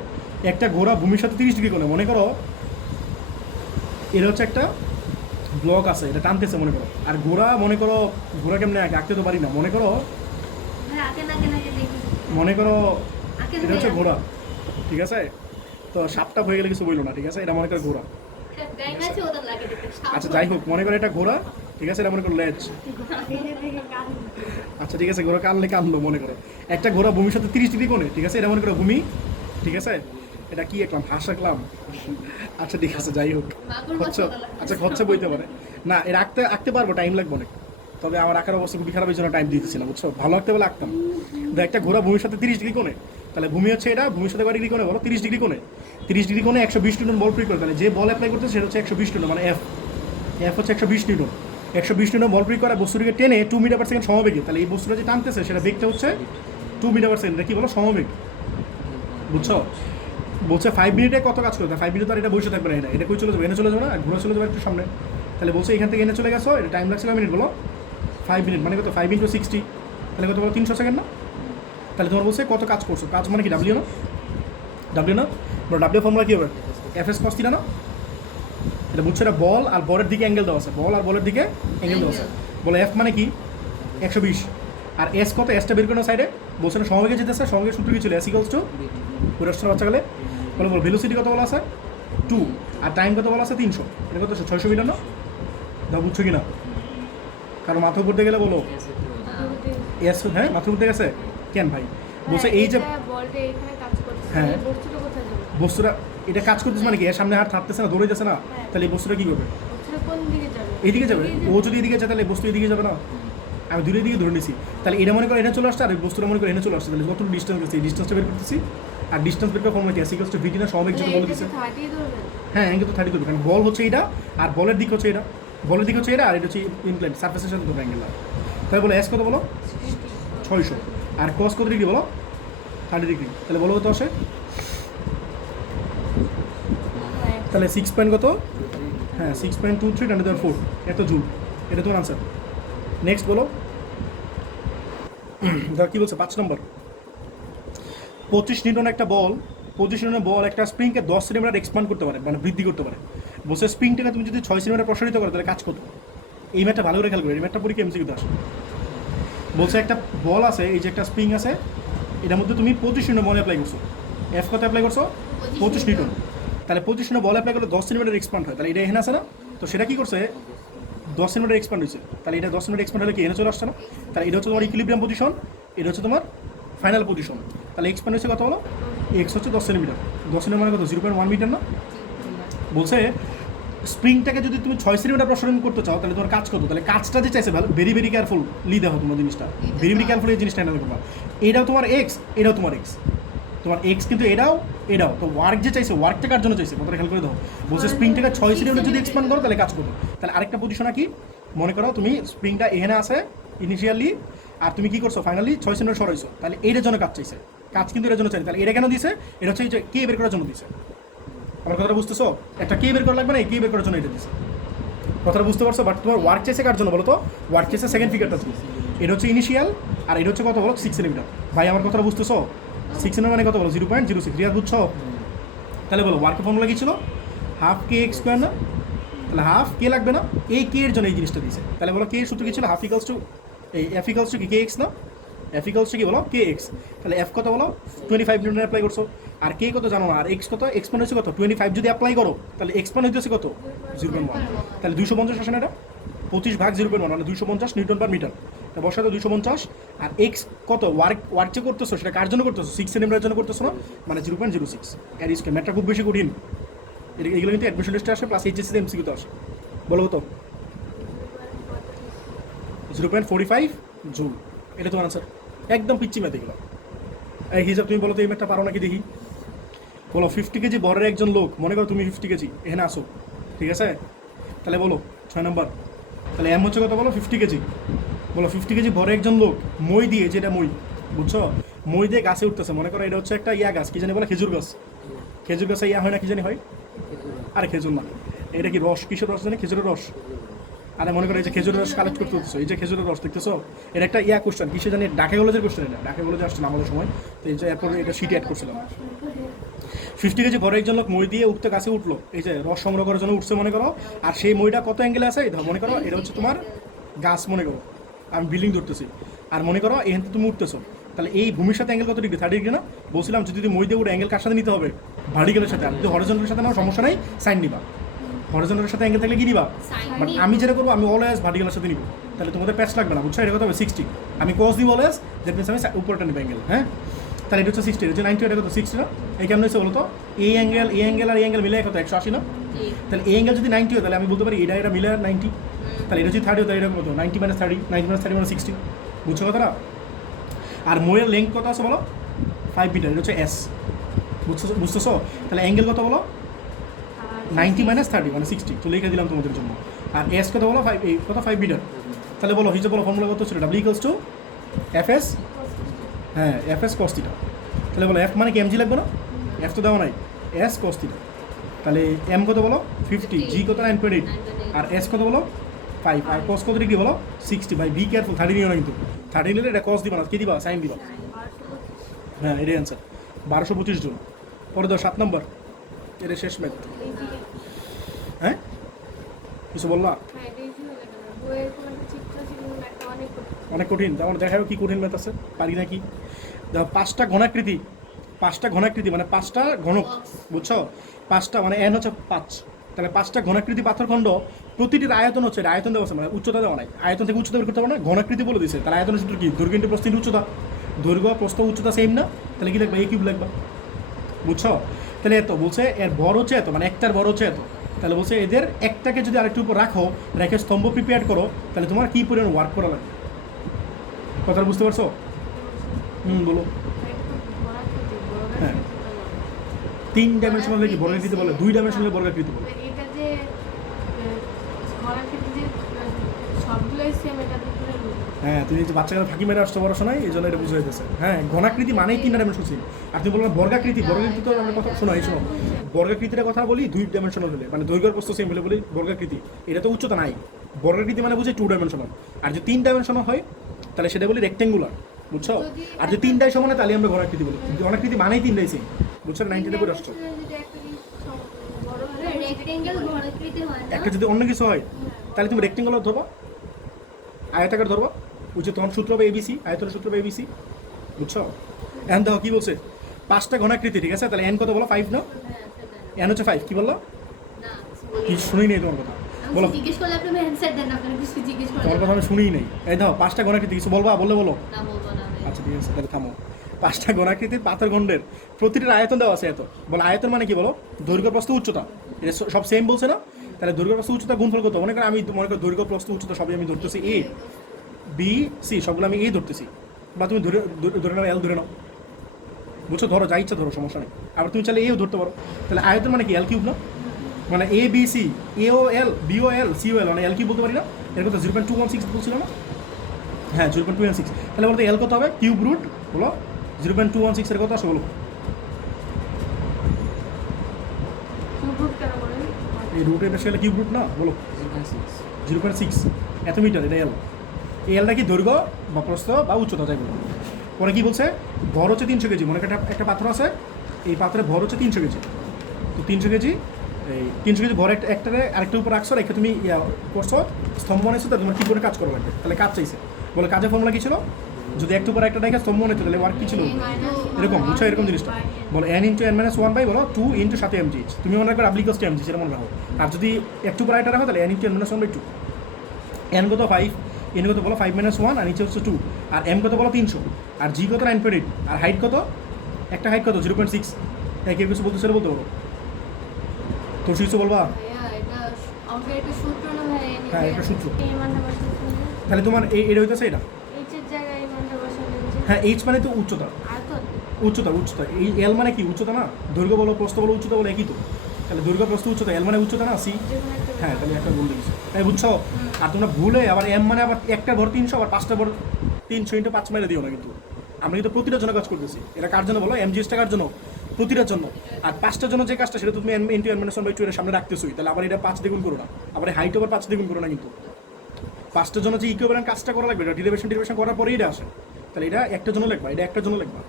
একটা ঘোড়া ভূমির সাথে 30 ডিগ্রি কোণে, মনে করো এটা হচ্ছে একটা ব্লক আছে, এটা টানতেছে মনে করো, আর মনে করো ঘোড়া কেমনে আঁকতে তো পারি না, মনে করো এটা হচ্ছে ঘোড়া, ঠিক আছে? তো সাপটা হয়ে গেলে কিছু বললো না, ঠিক আছে? এটা মনে করো ঘোড়া। আচ্ছা যাই হোক, মনে করো এটা ঘোড়া, ঠিক আছে? এটা মনে করো লেজ। আচ্ছা ঠিক আছে, ঘোড়া কানলো মনে করো। একটা ঘোড়া ভূমির সাথে 30 ডিগ্রি কোণে, ঠিক আছে? এটা মনে করো ভূমি, ঠিক আছে? এটা কি আঁকলাম? হাঁস আঁকলাম। আচ্ছা ঠিক আছে, যাই হোক, হচ্ছে বইতে পারে না, এটা আঁকতে পারবো, টাইম লাগবে অনেক। তবে আমার আঁকার অবস্থা খুবই খারাপ, এই জন্য টাইম দিতেছি না, বুঝছো? ভালো আঁকতে বলে আঁকতাম। একটা ঘোড়া ভূমির সাথে 30 ডিগ্রি কোণে, তাহলে ভূমি হচ্ছে এটা, ভূমির সাথে কয় ডিগ্রি কোণে বলো? 30 ডিগ্রি কোণে। 30 ডিগ্রি কোণে 120 নিউটন বল প্রয়োগ করে, তাহলে যে বল অ্যাপ্লাই করতে সেটা হচ্ছে 120 নিউটন, মানে এফ এফ হচ্ছে 120 নিউটন। 120 নিউটন বল প্রয়োগ করে বস্তুটিকে টেনে 2 মিটার পার সেকেন্ড সমবেগে, তাহলে এই বস্তুটা যে টানতেছে সেটা বেগটা হচ্ছে 2 মিটার পার সেকেন্ড, এটা কি বলো সমবেগ, বুঝছো? বলছে 5 মিনিটে কত কাজ করতে, 5 মিনিট আর এটা বসে থাকবে না, এটা কই চলে যাবে, এনে চলে যাবে না, ঘুরে চলে যাবে একটু সামনে, তাহলে বলছে এখান থেকে এনে চলে গেছো, এটা টাইম লাগছে মিনিট বলো 5 মিনিট, মানে কত 5 × 60, তাহলে কত বলো 300 সেকেন্ড না? তাহলে তোমার বলছে কত কাজ করছো, কাজ মানে কি ডাব্লিউ না, ডাব্লিউ না, ডাব্লিউ ফর্মুলা কী হবে, এফএস কস থিটা না? এটা বুঝছো, এটা বল আর বলের দিকে অ্যাঙ্গেল দেওয়া আছে, বল আর বলের দিকে অ্যাঙ্গেল দেওয়া আছে, বলে এফ মানে কি 120, আর এস কত, এসটা বের করে সাইডে, বলছে না সমবেগে যেতেছে, সমবেগের সূত্র কি ছিল, এস ইকুয়ালস টু পুরস্কার বাচ্চা গেলে বলে বল ভেলোসিটি কত বলা আছে 2, আর টাইম কত বলা আছে 300, এটা কত 600 মিটার না? দাও বুঝছো কি না? কারণ মাথা উপর দিয়ে গেলে বলো এস, হ্যাঁ মাথা উপর দিয়ে গেছে কেন ভাই? বলছে এই যে হ্যাঁ বস্তুটা এটা কাজ করতেছে মানে কি, এর সামনে আর থাকতেছে না, দৌড়ে যাচ্ছে না, তাহলে এই বস্তুটা কী করবে, এইদিকে যাবে, ও যদি এদিকে যায় তাহলে বস্তু এদিকে যাবে না, আমি দূরের দিকে ধরে নিছি, তাহলে এটা মনে করে এটা চলে আসছে, আর বস্তুটা মনে করে এনে চলে আসছে, তাহলে কত ডিস্টেন্স গেছে, এই ডিস্টেন্সটা বের করতেছি, আর ডিস্টেন্স বের করার ফর্মুলা কি, সিকোয়েন্স টু ভিটি না সমবেগ যেটা বলে দিচ্ছে, হ্যাঁ অ্যাঙ্গেল তো 30 ধরবে, কারণ বল হচ্ছে এটা, আর বলের দিক হচ্ছে এটা, বলের দিক হচ্ছে এটা, আর এটা হচ্ছে ইনক্লাইন সারফেসের সাথে ধরবে অ্যাঙ্গেল, তাহলে বলো এস কত বলো 600, আর কস কত ডিগ্রি বলো 30 ডিগ্রি, তাহলে বলো কত আসে, তাহলে 6 পয়েন্ট কত, হ্যাঁ 6.23 × 10⁴ এত জুল, এটা তোমার আনসার। নেক্সট বলো, ধর কী বলছে 5 নম্বর, 25 নিউটন একটা বল, 25 নিউটনের বল একটা স্প্রিংকে 10 সেন্টিমিটার এক্সপান্ড করতে পারে, মানে বৃদ্ধি করতে পারে, বলছে স্প্রিংটাকে তুমি যদি 6 সেন্টিমিটার প্রসারিত করো তাহলে কাজ কত, এই ম্যাথটা ভালো করে খেয়াল করো, এই ম্যাথটা পরীক্ষা এমসিকিউতে আসে। বলছে একটা বল আছে, এই যে একটা স্প্রিং আছে, এটার মধ্যে তুমি 25 নিউটন বল অ্যাপ্লাই করছো, এফ কত অ্যাপ্লাই করছো 25 নিউটন, তাহলে 25 নিউটন বল অ্যাপ্লাই করলে 10 সেন্টিমিটার এক্সপান্ড হয়, তাহলে এটা এখানে আছে না, তো সেটা কী করছে 10 সেন্টিমিটার এক্সপান্ড হয়েছে, তাহলে এটা 10 সেন্টিমিটার এক্সপান্ড হলে কি এনে চলে আসছে না, তাহলে এটা হচ্ছে তোমার ইকুইলিব্রিয়াম পজিশন, এটা হচ্ছে তোমার ফাইনাল পজিশন, তাহলে এক্সপান্ড হয়েছে কত হলো, এক্স হচ্ছে 10 সেন্টিমিটার, 10 সেন্টিমিটার মানে কত 0.1 মিটার না? বলছে স্প্রিংটাকে যদি তুমি 6 সেন্টিমিটার প্রসারণ করতে চাও তাহলে তোমার কাজ কত, তাহলে কাজটা যে চাইছে ভালো ভেরি ভেরি কেয়ারফুল লিদে হয় তোমার জিনিসটা, ভেরি ভেরি কেয়ারফুল এই জিনিসটা এনে করবা, এটাও তোমার এক্স, এটাও তোমার এক্স, তোমার এক্স কিন্তু এটাও এটাও, তো ওয়ার্ক যে চাইছে ওয়ার্কটা কার জন্য চাইছে কথাটা খেয়াল করে দাও, বলছে স্প্রিংটাকে 6 সেন্টিমিটার যদি এক্সপান্ড করো তাহলে কাজ করো, তাহলে আরেকটা পজিশন কি মনে করো তুমি স্প্রিংটা এখানে আছে ইনিশিয়ালি, আর তুমি কি করছো ফাইনালি 6 সেন্টিমিটার সরাইছো, তাহলে এটার জন্য কাজ চাইছে, কাজ কিন্তু এটার জন্য চাইছে, তাহলে এটা কেন দিছে, এটা হচ্ছে যে কে বের করার জন্য দিছে, আমার কথাটা বুঝতেছো, একটা কে বের করা লাগবে না, কে বের করার জন্য এটা দিছে, কথাটা বুঝতে পারছো, বাট তোমার ওয়ার্ক চাইছে কার জন্য বলো তো, ওয়ার্ক চাইছে সেকেন্ড ফিগারটা তুমি, এটা হচ্ছে ইনিশিয়াল, আর এটা হচ্ছে কত বলো 6 সেন্টিমিটার, ভাই আমার কথাটা বুঝতেছো, 6 সেন্টিমিটার মানে কত বলো 0.06, রিয়াদ বুঝছো, তাহলে বলো ওয়ার্কের ফর্মুলা কি ছিল হাফ কে এক্স স্কোয়ার না, তাহলে হাফ কে লাগবে না, এই কে এর জন্য এই জিনিসটা দিয়েছে, তাহলে বলো কে এর সূত্র কি ছিল, হাফ ইকালস টু এই এফ ইকালস টু কি কে এক্স না, এফ ইকালস টু কি বলো কে এক্স, তাহলে এফ কত বলো 25 নিউটন অ্যাপ্লাই করছো, আর কে কত জানো না, আর এক্স কত, এক্সপান্ড হচ্ছে কত 25 যদি অ্যাপ্লাই করো তাহলে এক্সপান্ড হচ্ছে কত 0.1, তাহলে 250 আসে না, এটা 25/0.1 মানে 250 নিউটন পার মিটার, তা বসাতে 250, আর এক্স কত ওয়ার্ক যে করতেছো সেটা কার জন্য করতেছো 6 সেন্টিমিটার জন্য করতেছো না, মানে 0.06 এর স্কোয়ার, ম্যাথটা খুব বেশি কঠিন, এগুলো কিন্তু অ্যাডমিশন টেস্টে আসে প্লাস এইচএসসি এমসিকিউতে আসে, বলো তো 0.45 জুল, এটা তোমার আনসার, একদম পিচ্ছি ম্যাথ এগুলো, এই হিসাব তুমি বলো তো এই ম্যাথটা পারো নাকি দেখি, বলো 50 কেজি বরের একজন লোক, মনে করো তুমি 50 কেজি এখানে আসো, ঠিক আছে, তাহলে বলো 6 নম্বর, তাহলে এম হচ্ছে কত বলো 50 কেজি, বলো 50 কেজি ভরে একজন লোক মই দিয়ে, যেটা মই বুঝছো, মই দিয়ে গাছে উঠতেছে, মনে করো এটা হচ্ছে একটা ইয়া গাছ, কি জানি বলে খেজুর গাছ, খেজুর গাছে ইয়া হয় না কি জানি হয়, আরে খেজুর না, এটা কি রস, কিসের রস জানি, খেজুরের রস, আরে মনে করো এই যে খেজুরের রস কালেক্ট করতে হচ্ছে, এই যে খেজুরের রস দেখতেছো, এটা একটা ইয়া কোশ্চেন, কিসে জানি ডাকে কলেজের কোশ্চেন, এটা ডাকে কলেজে আসছে না আমাদের সময়, তো এই যে এরপরে এটা সিটি অ্যাড করছিলাম, 50 কেজি ভরে একজন লোক মই দিয়ে উঠতে গাছে উঠলো, এই যে রস সংগ্রহ করার জন্য উঠছে মনে করো, আর সেই মইটা কত অ্যাঙ্গেলে আছে, মনে করো এটা হচ্ছে তোমার গাছ, মনে করো আমি বিল্ডিং ধরতেছি, আর মনে করো এখান থেকে তুমি উঠতেছো, তাহলে এই ভূমির সাথে অ্যাঙ্গেল কত ডিগ্রি 30 ডিগ্রি না, বলছিলাম যদি মই দিয়ে উঠে অ্যাঙ্গেল কার সাথে নিতে হবে ভার্টিক্যালের সাথে, আর যদি হরিজন্টালের সাথে নাও সমস্যা নাই সাইন নিবা, হরিজন্টালের সাথে অ্যাঙ্গেল থাকলে কি নিবা, বাট আমি যেটা করবো আমি অলওয়েজ ভার্টিক্যালের সাথে নিব, তাহলে তোমাদের প্যাচ লাগবে না বুঝছো, এটা কত হবে 60, আমি কস দিব অলওয়েজ, দ্যাট মিনস আমি উপরটা নিব অ্যাঙ্গেল, হ্যাঁ তাহলে এটা হচ্ছে 60, এটা হচ্ছে 90, এটা কত 60 না, এই কেমন হয়েছে বলো তো, এই অ্যাঙ্গেল আর এই অ্যাঙ্গেল মিলে কত 180 না, তাহলে এই অ্যাঙ্গেল যদি 90 হয় তাহলে আমি বলতে পারি এটা মিলে 90, তাহলে এটা যদি 30 হয় তাহলে এটা কত 90 - 30, 90 - 30 মানে 60, বুঝছো কথাটা, আর মোয়ের লেন্থ কত আছে বলো 5 মিটার, এটা হচ্ছে এস, বুঝতেছো? তাহলে অ্যাঙ্গেল কত বলো? 90 মাইনাস 30 মানে 60, তো লিখে দিলাম তোমাদের জন্য। আর এস কত বলো? 5, এই কত 5 মিটার। তাহলে বলো হিসেবে বলো ফর্মুলা কত ছিল? W equals to F S, হ্যাঁ এফ এস কস থিটা। তাহলে বলো এফ মানে কি এমজি লাগবে না? এফ তো দেওয়া নাই, এস কস থিটা। তাহলে এম কত বলো? 50, জি কত 9.8, আর এস কত বলো? 5, আর কস কত ডিগ্রি বলো? 60। ভাই বি কেয়ারফুল, 30 নিও না কিন্তু, 30 নিলে এটা কস দিবা না, কি দিবা? সাইন দিবা। হ্যাঁ এটাই অ্যান্সার, 1225 জন। পরে দাও 7 নম্বর, এটা শেষ ম্যাথ। হ্যাঁ কিছু বললা? অনেক কঠিন, তেমন দেখাও কি কঠিন ম্যাথ আছে, পারি নাকি? দেখো 5টা ঘনাকৃতি, 5টা ঘনাকৃতি মানে 5টা ঘনক, বুঝছো? 5টা মানে এন হচ্ছে 5, তাহলে 5টা ঘনাকৃতি পাথরখণ্ড, প্রতিটির আয়তন হচ্ছে, এটা আয়তন দেওয়া আছে মানে উচ্চতা দেওয়া নাই, আয়তন থেকে উচ্চতা বের করতে পারবে না, ঘনাকৃতি বলে দিছে। তাহলে আয়তনের সূত্র কি? দৈর্ঘ্য ইন্টু প্রস্থ ইন্টু উচ্চতা, দৈর্ঘ্য প্রস্থ উচ্চতা সেম না, তাহলে কি লিখবা? এ কিউব লিখবা, বুঝছো? তাহলে এত বলছে এর ভর হচ্ছে এত, মানে একটার ভর হচ্ছে এত, তাহলে বলছে এদের একটাকে যদি আরেকটু উপর রাখো, রেখে স্তম্ভ প্রিপেয়ার করো, তাহলে তোমার কি পরিমাণ ওয়ার্ক করা লাগবে? কথাটা বুঝতে পারছো? বলো। হ্যাঁ 3 ডাইমেনশনাল কি বর্গাকৃতি বলে? 2 ডাইমেনশনাল বর্গাকৃতি বলে। এটা যে ঘনাকৃতি যে সবগুলোই সেম, এটা দুপুরে হ্যাঁ তুমি যে বাচ্চাকে ফাঁকি মেরে আসছো পড়াশোনায়, এই জন্য এটা বুঝে যেতেছে। হ্যাঁ ঘনাকৃতি মানেই 3 ডাইমেনশন ছিল। আর তুমি বলবেন বর্গাকৃতি, বর্গাকৃতি তো আমরা কথা শোনো, এই শোনো, বর্গাকৃতির কথা বলি 2 ডাইমেনশনাল হলে, মানে দৈর্ঘ্য প্রস্থ সেম হলে বলি বর্গাকৃতি, এটা তো উচ্চতা নাই। বর্গাকৃতি মানে বুঝে 2 ডাইমেনশনাল, আর যে 3 ডাইমেনশনাল হয় তাহলে সেটা বলি রেক্টেঙ্গুলার, বুঝছো? আর যে 3টাই সমান হয় তাহলে আমরা ঘনাকৃতি বলি। ঘনাকৃতি মানেই 3টাই সেম, বুঝছো? 90তে করে আসছো। একটা যদি অন্য কিছু হয় তাহলে তুমি রেক্টেঙ্গুলার ধরবা, আয়তাকার ধরবা, বুঝছো? তখন সূত্র হবে এবিসি, আয়তনের সূত্র হবে এবিসি, বুঝছো? এখন দেখো কি বলছে, 5টা ঘনাকৃতি, ঠিক আছে? তাহলে এন কত বলো? 5 না? এন হচ্ছে 5, কি বললো? কি শুনি নেই তোমার কথা, বলো। জিজ্ঞেস করলে আপনি অ্যানসার দেন, আপনারা কিছু জিজ্ঞেস করলে তোমার কথা আমি শুনিই নেই। এই দেখো 5টা ঘনাকৃতি, কিছু বলবা? বললে বলো। না বলবো না ভাই। আচ্ছা ঠিক আছে, তাহলে থামো। 5টা ঘনাকৃতির পাথরখণ্ডের প্রতিটির আয়তন দেওয়া আছে এত। বলো আয়তন মানে কি বলো? দৈর্ঘ্য প্রস্থ উচ্চতা, এটা সব সেম বলছে না? তাহলে দৈর্ঘ্য প্রস্থ উচ্চতা গুণফল কত? মনে করো আমি মনে করি দৈর্ঘ্য প্রস্থ উচ্চতা সবই আমি ধরতেছি এ বি সি, সবগুলো আমি এই ধরতেছি, বা তুমি ধরে নাও এল ধরে নাও, বুঝছো? ধরো যা ইচ্ছা ধরো, সমস্যা নেই। আবার তুমি চাইলে এও ধরতে পারো। তাহলে আয়তন মানে কি? এল কিউব না? মানে A B C, A O L, B O L, C ও এল, মানে এল কিউব বলতে পারি না? এর কথা 0.216 বলছিল না? হ্যাঁ 0.216। তাহলে বলতে এল কত হবে? কিউব রুট বলো 0.216 এর কত আসে বলো? গ্রুপ কেন বলেন? এই রুটের বেশি হলে কিউব রুট না, বলো? 0.6 এত মিটার, এটা এল। এই এলটা কি? দৈর্ঘ্য বা প্রস্থ বা উচ্চতা, তাই বলো। পরে কি বলছে? ভর হচ্ছে 300 কেজি। মনে করি একটা পাথর আছে, এই পাথরের ভর হচ্ছে 300 কেজি। তো 300 কেজি, এই 300 কেজি ভর একটারে আরেকটার উপর রাখছো, রেখে তুমি করছো, স্তম্ভ বানাইছো, তাহলে তোমার কি করে কাজ করা লাগবে? তাহলে কাজ চাইছে, বলে কাজের ফর্মুলা কি ছিল? যদি একটু উপর একটা রেখে স্তম্ভ বানাইতো তাহলে ওয়ার্ক কি ছিল? এরকম, বুঝছো? এরকম জিনিসটা বলো n into n minus 1 by বলো 2 ইন্টু সাথে mg। তুমি মনে রাখো ডাব্লিউ ইকুয়ালস টু mg, সেটা মনে রাখো। আর যদি একটু উপর একটা রাখো তাহলে n into n minus 1 by 2। n কত 5, n কত বলো 5 মাইনাস 1, আর নিচে হচ্ছে 2, আর m কত বলো 300, আর g কত 9.8, আর হাইট কত? একটা হাইট কত? 0.6। কেউ কিছু বলতে সেটা বলতে পারো, তোর কিছু বলবা? ভাইয়া এটা অঙ্কের একটা সূত্র না ভাই? হ্যাঁ একটা সূত্র। এই মানটা বসাতে হবে। তাহলে তোমার এটা হইতেছে এটা। এইচ এর জায়গায় এই মানটা বসাবেন যে হ্যাঁ এইচ মানে তো উচ্চতা, আয়তন। উচ্চতা, উচ্চতা। এই এল মানে কি? উচ্চতা না? দৈর্ঘ্য বলো প্রস্থ বলো উচ্চতা বলো একই তো। তাহলে দৈর্ঘ্য প্রস্থ উচ্চতা, এল মানে উচ্চতা না? সি। যেকোনো একটা হ্যাঁ তাহলে একটা বলতে গেছি, তাই বুঝছো? আর তোমরা ভুলে আবার এম মানে আবার একটা ভর 300, আবার 5টা ভর 300 ইন্টু 5 মেরে দিও না কিন্তু। আমরা কিন্তু প্রতিটার জন্য কাজ করতেছি। এটা কার জন্য বলো? এমজিএস টাকার জন্য, প্রতিটার জন্য। আর 5টার জন্য যে কাজটা সেটা তুমি n into n minus 1 by 2 এর সামনে রাখতেছোই, তাহলে আবার এটা 5 দ্বিগুণ করো না, আবার হাইট আবার 5 দ্বিগুণ করো না কিন্তু। 5টার জন্য যে ইকুইভ্যালেন্ট কাজটা করা লাগবে, এটা ডেরিভেশন করার পরেই এটা আসে। তাহলে এটা একটার জন্য লিখবা, এটা একটার জন্য লিখবা,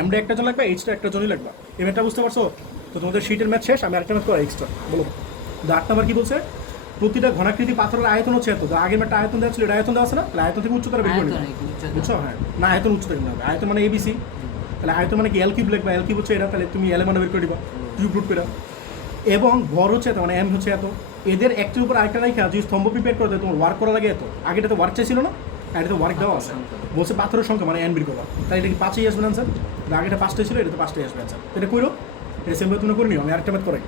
এমটা একটার জন্য লিখবা, এইচটা একটার জন্যই লিখবা। এই ম্যাথটা বুঝতে পারছো? তো তোমাদের শীটের ম্যাথ শেষ, আমি আরেকটা ম্যাথ করা এক্সট্রা, বলো। 8 নাম্বার কি বলছে? প্রতিটা ঘনাকৃতি পাথরের আয়তন হচ্ছে এত। আগের ম্যাথটা আয়তন দেওয়া ছিল, এটা আয়তন দেওয়া আছে না? তাহলে আয়তন থেকে উচ্চতা বের করে নিবা, বুঝছো? হ্যাঁ না আয়তন উচ্চতা কিন্তু হবে, আয়তন মানে এবিসি। তাহলে আয়তন মানে কি? এল কিউব লিখবা, এল কিউব হচ্ছে এটা, তাহলে তুমি এল মানে বের করে দিবা, কিউব রুট করে। এবং ভর হচ্ছে এত, মানে এম হচ্ছে এত। এদের একটার উপর আরেকটা রাখা যদি স্তম্ভ প্রিপেয়ার করে দেয়, তোমার ওয়ার্ক করা লাগে এত। আগেটা তো ওয়ার্ক চাইছিল না, আর এটা তো ওয়ার্ক দেওয়া আছে, বলছে পাথরের সংখ্যা মানে এন বের করবা। তাই এটা কি 5ই আসবে আনসার? আগেটা 5টাই ছিল, এটা তো 5টাই আসবে আনসার। এটা করো, এটা সেম তুমি করে নিও। আমি আরেকটা ম্যাথ করাই।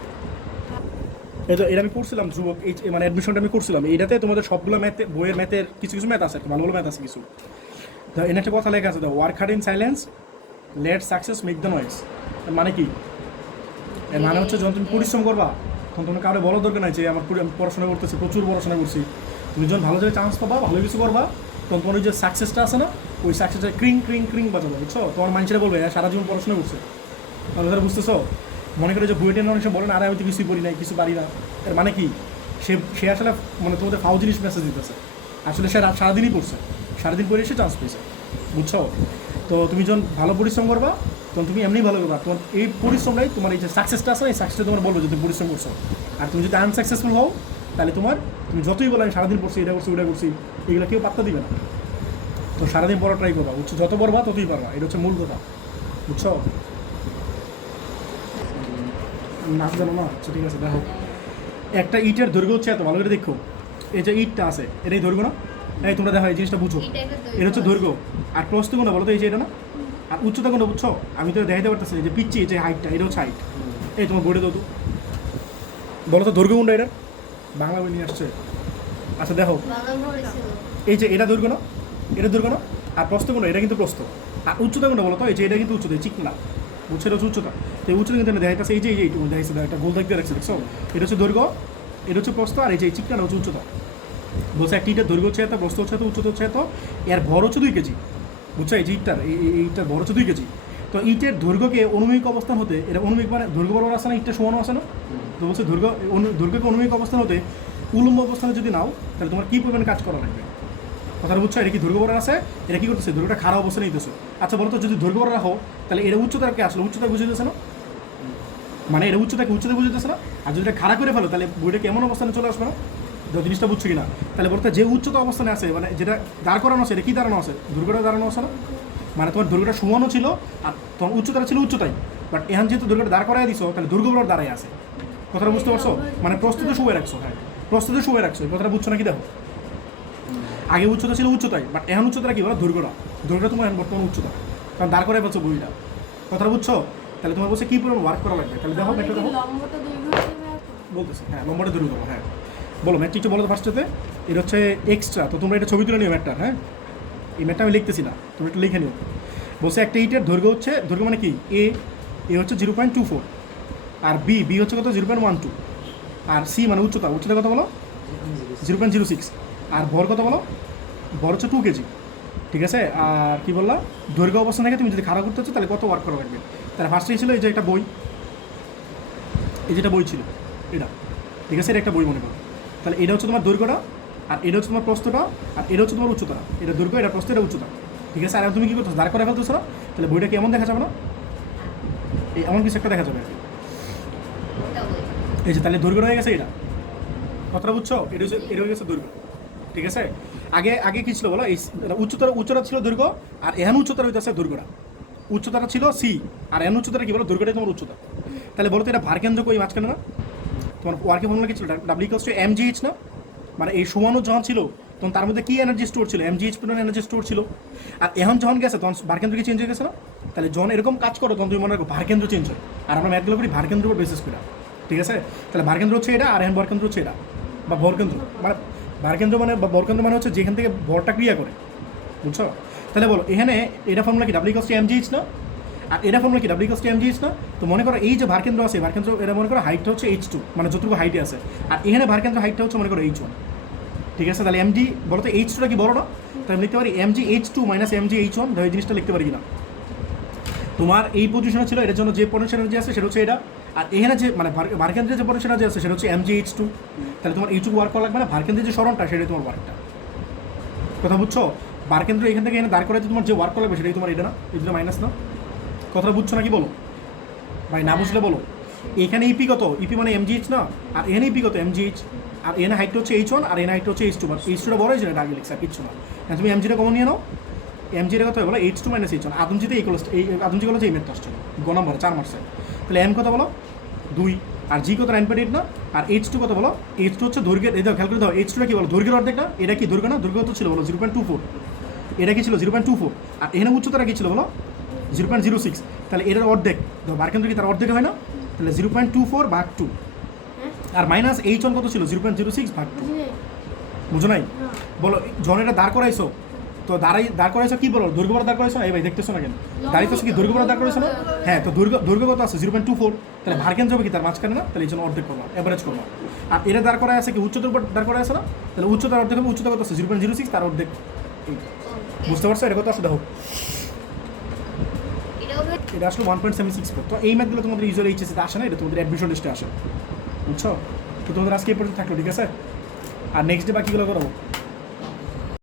এটা আমি করছিলাম যুবক, এই মানে অ্যাডমিশনটা আমি করছিলাম। এইটাতে তোমাদের সবগুলো ম্যাথে, বইয়ের ম্যাথের কিছু কিছু ম্যাথ আছে, ভালো ভালো ম্যাথ আছে কিছু। এনে একটা কথা লেখা আছে, work hard in silence, let success make the noise. মানে কি? এর মানে হচ্ছে যখন তুমি পরিশ্রম করবা তখন তোমার কারো বলার দরকার নাই যে আমি পড়াশোনা করতেছি, প্রচুর পড়াশোনা করছি। তুমি যখন ভালো জায়গায় চান্স পাবা, ভালো কিছু করবা, তখন তোমার ওই যে সাকসেসটা আছে না, ওই সাকসেসটা ক্রিং ক্রিং ক্রিং বাজাবো, বুঝছো? তোমার মানুষেরা বলবে সারা জীবন পড়াশোনা করছে, তাহলে বুঝতেছো? মনে করে যে বুয়েটের অনেক সময় বলেন আরে আমি তো কিছুই পড়ি নাই, কিছু পারি না, এর মানে কি? সে আসলে মানে তোমাদের ফাও জিনিস মেসেজ দিতেছে। আসলে সে সারাদিনই পড়ছে, সারাদিন পড়ে এসে চান্স পেয়েছে, বুঝছো? তো তুমি যখন ভালো পরিশ্রম করবা তখন তুমি এমনি ভালো করবা। তোমার এই পরিশ্রমটাই তোমার এই যে সাকসেসটা আছে, এই সাকসেসটা তোমার বলবো যে তুমি পরিশ্রম করছো। আর তুমি যদি আনসাকসেসফুল হও তাহলে তুমি যতই বলো আমি সারাদিন পড়ছি, এটা করছি ওটা করছি, এগুলো কেউ পাত্তা দিবে না। তো সারাদিন পড়া ট্রাই করবা, বুঝছো? যত পড়বা ততই পারবা, এটা হচ্ছে মূল কথা, বুঝছো? নাচ জানো না? আচ্ছা ঠিক আছে, দেখো একটা ইটের দৈর্ঘ্য হচ্ছে এত, ভালো করে দেখো। এই যে ইটটা আছে এটাই দৈর্ঘ্য না? এই তোমরা দেখো এই জিনিসটা বুঝো, এটা হচ্ছে দৈর্ঘ্য। আর প্রস্থ কোনটা বলো তো? এই যে এটা না? আর উচ্চতা কোনটা, বুঝছো? আমি তো দেখাইতে পারতেছি যে পিচ্ছি, যে হাইটটা, এটা হচ্ছে হাইট। এই তোমার বোর্ডে দাও তো, বলো তো দৈর্ঘ্য কোনটা এটার? বাংলা বই নিয়ে আসছে। আচ্ছা দেখো, এই যে এটা দৈর্ঘ্য না, এটা দৈর্ঘ্য না? আর প্রস্থ কোনটা? এটা কিন্তু প্রস্থ। আর উচ্চতা কোনটা বলো তো? এই যে এটা কিন্তু উচ্চতা, চিকনা, বুঝছো? এটা হচ্ছে উচ্চতা। তো এই উচ্চতা কিন্তু আমি দেখাইতেছে, এই যে এইটুকু দেখাইছে, একটা গোল দেখতে রাখছে, দেখছো? এটা হচ্ছে দৈর্ঘ্য, এটা হচ্ছে প্রস্থ, আর এই যে চিকনাটা হচ্ছে উচ্চতা। বলছে একটা ইটের দৈর্ঘ্য হচ্ছে এত, প্রস্থ হচ্ছে এত, উচ্চতা হচ্ছে এত, এর ভর হচ্ছে 2 কেজি, বুঝছো? এই যে ইটটার ভর হচ্ছে 2 কেজি। তো ইটের দৈর্ঘ্যকে অনুমিক অবস্থান হতে, এটা অনুমিক মানে দৈর্ঘ্য বরাবর আসে না, ইটটা সমানও আসে না? তো বলছে দৈর্ঘ্যকে অনুমিক অবস্থান হতে উলম্ব অবস্থানে যদি নাও তাহলে তোমার কী পরিমাণে কাজ করা লাগবে? কথাটা বুঝছো? এটা কি দৈর্ঘ্য বরাবর আছে, এটা কী করতেছে? দৈর্ঘ্যটা খারাপ অবস্থানে নিতেছে। আচ্ছা বলো তো, যদি দৈর্ঘ্য বরাবর রাখো তাহলে এটা উচ্চতাকে আসলে উচ্চতা বুঝে দিতেছে না? মানে এটা উচ্চতা বুঝে দিতেছে না? আর যদি এটা খাড়া করে ফেলো তাহলে বইটা কেমন অবস্থানে চলে আসবে না? জিনিসটা বুঝছো কিনা? তাহলে বলতে যে উচ্চতা অবস্থানে আছে, মানে যেটা দাঁড় করানো আছে, এটা কি দাঁড়ানো আছে? দৈর্ঘ্যটা দাঁড়ানো আছে না? মানে তোমার দৈর্ঘ্যটা সমানও ছিল আর তোমার উচ্চতা ছিল উচ্চতাই, বাট এখন যেহেতু দৈর্ঘ্যটা দাঁড় করাই দিছো তাহলে দৈর্ঘ্য বরাবর দাঁড়ায় আছে। কথাটা বুঝতে পারছো? মানে প্রস্তুতে শুয়ে রাখছো, হ্যাঁ প্রস্তুতে শুয়ে রাখছো, এই কথাটা বুঝছো নাকি? দেখো আগে উচ্চতা ছিল উচ্চতাই, বাট এখন উচ্চতা কি বলো? দৈর্ঘ্যটা তোমার এখন বর্তমান উচ্চতা, কারণ দাঁড় করাই পাচ্ছ বইটা। কথাটা বুঝছো? তাহলে তোমার বলছে কী পরিমাণ ওয়ার্ক করা লাগবে, তাহলে দেখো একটা দেখো লম্বটা দৈর্ঘ্য হিসেবে বলতেছে। হ্যাঁ লম্বাটা দৈর্ঘ্য, হ্যাঁ বলো ম্যাটটা একটু বলো তো ফার্স্টে। এটা হচ্ছে এক্সট্রা, তো তোমরা এটা ছবি তুলে নিও ম্যাটটার। হ্যাঁ এই ম্যাটটা আমি লিখতেছি না, তুমি একটু লিখে নিও। বলছে একটা ইটের দৈর্ঘ্য হচ্ছে, দৈর্ঘ্য মানে কি, এ হচ্ছে 0.24, আর বি হচ্ছে কত? 0.12, আর সি মানে উচ্চতা কত বলো? 0.06, আর ভর কত বলো? ভর হচ্ছে 2 কেজি, ঠিক আছে? আর কি বললা? দৈর্ঘ্য অবস্থান থেকে তুমি যদি খাড়া করতে হচ্ছে তাহলে কত ওয়ার্ক করা লাগবে? তাহলে ফার্স্টেই ছিল এই যে একটা বই, এই যেটা বই ছিল এটা, ঠিক আছে? এটা একটা বই মনে করো। তাহলে এটা হচ্ছে তোমার দৈর্ঘ্যটা, আর এটা হচ্ছে তোমার প্রস্থটা, আর এটা হচ্ছে তোমার উচ্চতা। এটা দৈর্ঘ্য, এটা প্রস্থ, এটা উচ্চতা, ঠিক আছে? আর তুমি কি করছো? দাঁড় করে ফেলতেছো না? তাহলে বইটা কেমন দেখা যাবে না? এই এমন কিছু একটা দেখা যাবে আর কি। এই যে তাহলে দৈর্ঘ্য হয়ে গেছে এটা, কথাটা বুঝছো? এটা হয়ে গেছে দৈর্ঘ্য, ঠিক আছে? আগে কি ছিল বলো? এই উচ্চতা ছিল দৈর্ঘ্য, আর এখন উচ্চতা হইতেছে দৈর্ঘ্যটা। উচ্চতাটা ছিল সি, আর এখন উচ্চতাটা কি বলো? দৈর্ঘ্যটাই তোমার উচ্চতা। তাহলে বলো তো এটা ভারকেন্দ্র কই মাঝখানে না? তোমার ওয়ার্কের ফর্মুলা কি ছিল? W=mgh না? মানে এই সমানো যখন ছিল তখন তার মধ্যে কি এনার্জি স্টোর ছিল? mgh পরিমাণ এনার্জি স্টোর ছিল। আর এখন যখন গেছে তখন ভারকেন্দ্র কি চেঞ্জ হয়ে গেছে না? তাহলে যখন এরকম কাজ করো তখন তুমি মনে রাখো ভারকেন্দ্র চেঞ্জ হয়। আর আমরা ম্যাথগুলো করি ভারকেন্দ্র উপর বেসিস করে, ঠিক আছে? তাহলে ভারকেন্দ্র হচ্ছে এটা, আর এখন ভরকেন্দ্র হচ্ছে এটা, বা ভরকেন্দ্র মানে ভারকেন্দ্র মানে বা ভরকেন্দ্র মানে হচ্ছে যেখান থেকে ভরটা ক্রিয়া করে, বুঝছো? তাহলে বলো এখানে এটা ফর্মুলা কি? W=mgh না? আর এটা ফর্মুলা কি? W=mgh না? তো মনে করো এই যে ভারকেন্দ্র আছে, ভারকেন্দ্র এটা মনে করো হাইটটা হচ্ছে h2, মানে যতটুকু হাইটে আছে, আর এখানে ভারকেন্দ্র হাইটটা হচ্ছে মনে করো h1, ঠিক আছে? তাহলে mg বলো তো h2টা কি বড় না? তাহলে লিখতে পারি mgh2 - mgh1, এই জিনিসটা লিখতে পারি কিনা? তোমার এই পজিশনে ছিল, এটার জন্য যে পোটেনশিয়াল এনার্জি আছে সেটা হচ্ছে এটা, আর এখানে যে মানে ভারকেন্দ্রের যে পোটেনশিয়াল এনার্জি আছে সেটা হচ্ছে mgh2। তাহলে তোমার এইটুকু ওয়ার্ক করা লাগবে না, ভারকেন্দ্রের যে সরণটা সেটাই তোমার ওয়ার্কটা। কথা বুঝছো? ভারকেন্দ্র এখান থেকে এখানে দাঁড় করাতে তোমার যে ওয়ার্ক করা লাগবে সেটাই তোমার এটা না? এই দুটো মাইনাস না? কথাটা বুঝছো নাকি বলো ভাই? না বুঝলে বলো। এখানে ইপি কত? ইপি মানে mgh না? আর এখানে ইপি কত? mgh। আর এখানে হাইট হচ্ছে h1, আর এখানে হাইট হচ্ছে h2, বাট h2টা বড় হয়েছে, এটা আগে লিখছে, আর কিচ্ছু না। তুমি mgটা কমন নিয়ে নাও, mgটা কত বলো? h2 - h1। আদমজিতে এই আদমজি বলো যে এই মেথড আসছে গ নম্বরে 4 মার্কসে। তাহলে m কত বলো? 2, আর জি কত? 9.8 না? আর h2 কত বলো? h2 হচ্ছে দৈর্ঘ্যের, এই দাও খেয়াল করে দাও, h2টা কি বলো? দৈর্ঘ্যের অর্ধেক না? এটা কি দৈর্ঘ্য না? দৈর্ঘ্য তো ছিল বলো 0.24, এটা কি ছিল 0.24, আর এখানে উচ্চতাটা কি ছিল বলো? 0.06। তাহলে এটার অর্ধেক, ভারকেন্দ্র কি তার অর্ধেক হয় না? তাহলে 0.24/2, আর মাইনাস h1 কত ছিল? 0.06/2। বুঝো নাই? বলো যখন এটা দাঁড় করাইছো তো দাঁড় করাইছো কি বলো দৈর্ঘ্য বড় দাঁড় করাইছো না এই ভাই দেখতেছো না কেন দাঁড়িয়েছো কি দৈর্ঘ্য বড় দাঁড় করাইছো না হ্যাঁ তো দৈর্ঘ্য কত আছে 0.24 তাহলে ভার কেন যাবে কি তার মাঝখানে না তাহলে এই জন্য অর্ধেক করবো এভারেজ করবো আর এটা দাঁড় করা আছে কি উচ্চতার উপর দাঁড় করা আছে না তাহলে উচ্চতার অর্ধেক হবে উচ্চতা কত আছে 0.06 তার অর্ধেক এইটা। বুঝতে পারছো এটা কত আসলে দেখো এটা আসলে 1.76 তো এই ম্যাথগুলো তোমাদের ইউজুয়ালি এইচএসিতে আসে না এটা তোমাদের অ্যাডমিশন লিস্টে আসে বুঝছো তো তোমাদের আজকে এই পর্যন্ত থাকলো ঠিক আছে আর নেক্সট ডে বাকিগুলো করবো